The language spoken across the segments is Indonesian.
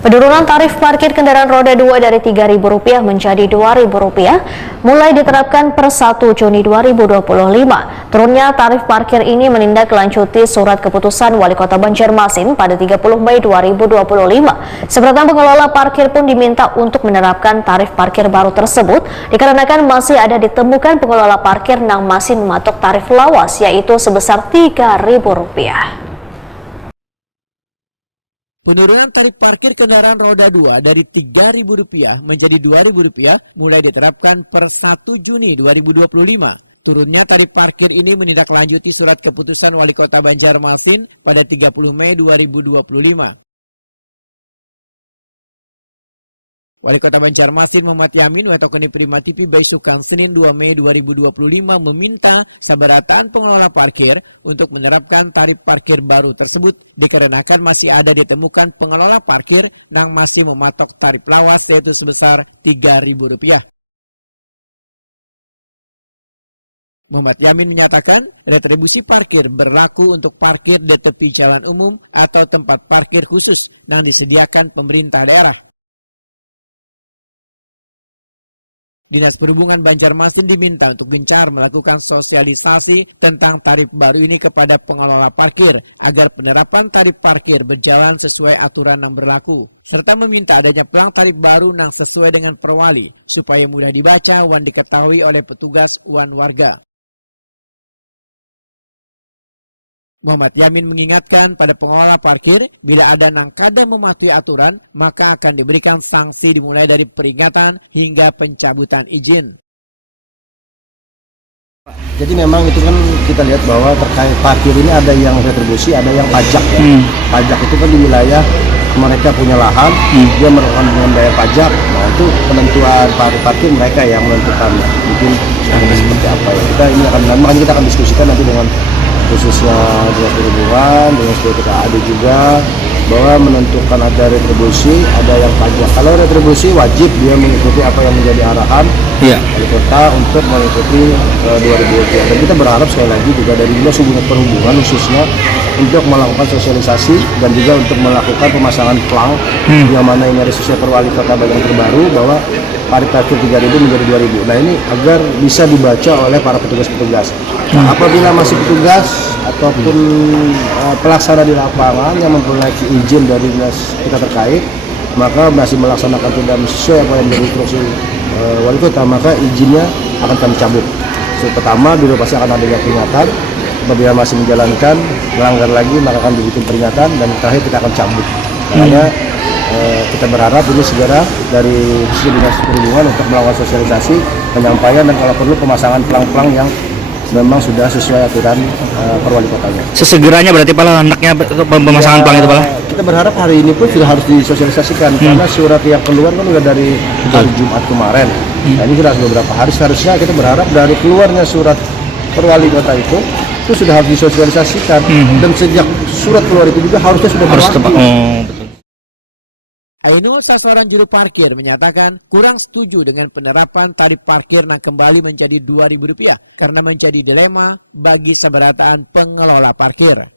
Penurunan tarif parkir kendaraan roda 2 dari Rp3.000 menjadi Rp2.000 mulai diterapkan per 1 Juni 2025. Turunnya tarif parkir ini menindaklanjuti surat keputusan Wali Kota Banjarmasin pada 30 Mei 2025. Sebenarnya pengelola parkir pun diminta untuk menerapkan tarif parkir baru tersebut dikarenakan masih ada ditemukan pengelola parkir yang masih mematok tarif lawas yaitu sebesar Rp3.000. Penurunan tarif parkir kendaraan roda 2 dari Rp3.000 menjadi Rp2.000 mulai diterapkan per 1 Juni 2025. Turunnya tarif parkir ini menindaklanjuti surat keputusan Wali Kota Banjarmasin pada 30 Mei 2025. Wali Kota Banjarmasin Muhammad Yamin Wetokeni Primatipi Baisukan Senin 2 Mei 2025 meminta sabarataan pengelola parkir untuk menerapkan tarif parkir baru tersebut dikarenakan masih ada ditemukan pengelola parkir yang masih mematok tarif lawas yaitu sebesar Rp3.000. Muhammad Yamin menyatakan retribusi parkir berlaku untuk parkir di tepi jalan umum atau tempat parkir khusus yang disediakan pemerintah daerah. Dinas Perhubungan Banjarmasin diminta untuk gencar melakukan sosialisasi tentang tarif baru ini kepada pengelola parkir agar penerapan tarif parkir berjalan sesuai aturan yang berlaku. Serta meminta adanya pelang tarif baru yang sesuai dengan perwali supaya mudah dibaca dan diketahui oleh petugas dan warga. Muhammad Yamin mengingatkan pada pengelola parkir, bila ada yang kada mematuhi aturan, maka akan diberikan sanksi dimulai dari peringatan hingga pencabutan izin. Jadi memang itu kan kita lihat bahwa terkait parkir ini ada yang retribusi, ada yang pajak ya. Pajak itu kan di wilayah mereka punya lahan, dia melakukan dengan bayar pajak. Nah itu penentuan parkir mereka yang menentukan ya. Mungkin seperti apa ya. Makanya kita akan diskusikan nanti dengan khususnya Dinas Perhubungan, Dinas PTKAD juga bahwa menentukan ada retribusi, ada yang pajak. Kalau retribusi wajib dia mengikuti apa yang menjadi arahan Wali Kota untuk mengikuti Rp2.000. Dan kita berharap sekali lagi juga dari Dinas Perhubungan khususnya untuk melakukan sosialisasi dan juga untuk melakukan pemasangan pelang yang mana ini harus sesuai per Wali Kota yang terbaru bahwa tarif parkir Rp3.000 menjadi Rp2.000. Nah ini agar bisa dibaca oleh para petugas-petugas. Nah, apabila masih petugas ataupun pelaksana di lapangan yang memperoleh izin dari dinas kita terkait, maka masih melaksanakan tidak sesuai apa yang menjadi instruksi Wali Kota, maka izinnya akan kami cabut. Pertama dulu pasti akan adanya peringatan, apabila masih menjalankan melanggar lagi maka akan dibikin peringatan dan terakhir kita akan cabut. Makanya kita berharap ini segera dari khususnya Dinas Perhubungan untuk melakukan sosialisasi, penyampaian dan kalau perlu pemasangan pelang-pelang yang memang sudah sesuai aturan per Wali Kotanya. Sesegeranya berarti Pak hendaknya pemasangan pelang itu Pak? Kita berharap hari ini pun sudah harus disosialisasikan karena surat yang keluar kan sudah dari hari Jumat kemarin. Nah ini kita beberapa hari seharusnya kita berharap dari keluarnya surat per Wali Kota itu sudah harus disosialisasikan dan sejak surat keluar itu juga harusnya sudah berlaku. Ainul, seorang juru parkir, menyatakan kurang setuju dengan penerapan tarif parkir yang kembali menjadi Rp2.000 karena menjadi dilema bagi sabarataan pengelola parkir.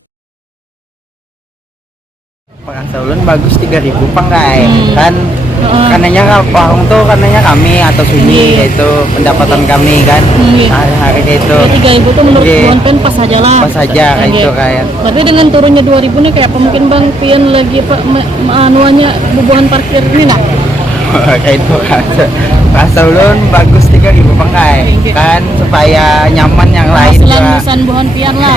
Penghasilan bagus Rp3.000 kan karenanya kalau tuh karenanya kami atau sunyi itu pendapatan kami kan hari-hari kayak itu. Rp3.000 tuh menurut Bang Pen pas aja lah. Pas aja kayak itu kayak. Berarti dengan turunnya Rp2.000 nih kayak apa mungkin Bang Pian lagi anuannya bubuhan parkir ini nah? Kayak itu kan. Penghasilan bagus Rp3.000 kan supaya nyaman yang lain. Penghasilan bisa bubuhan Pian lah.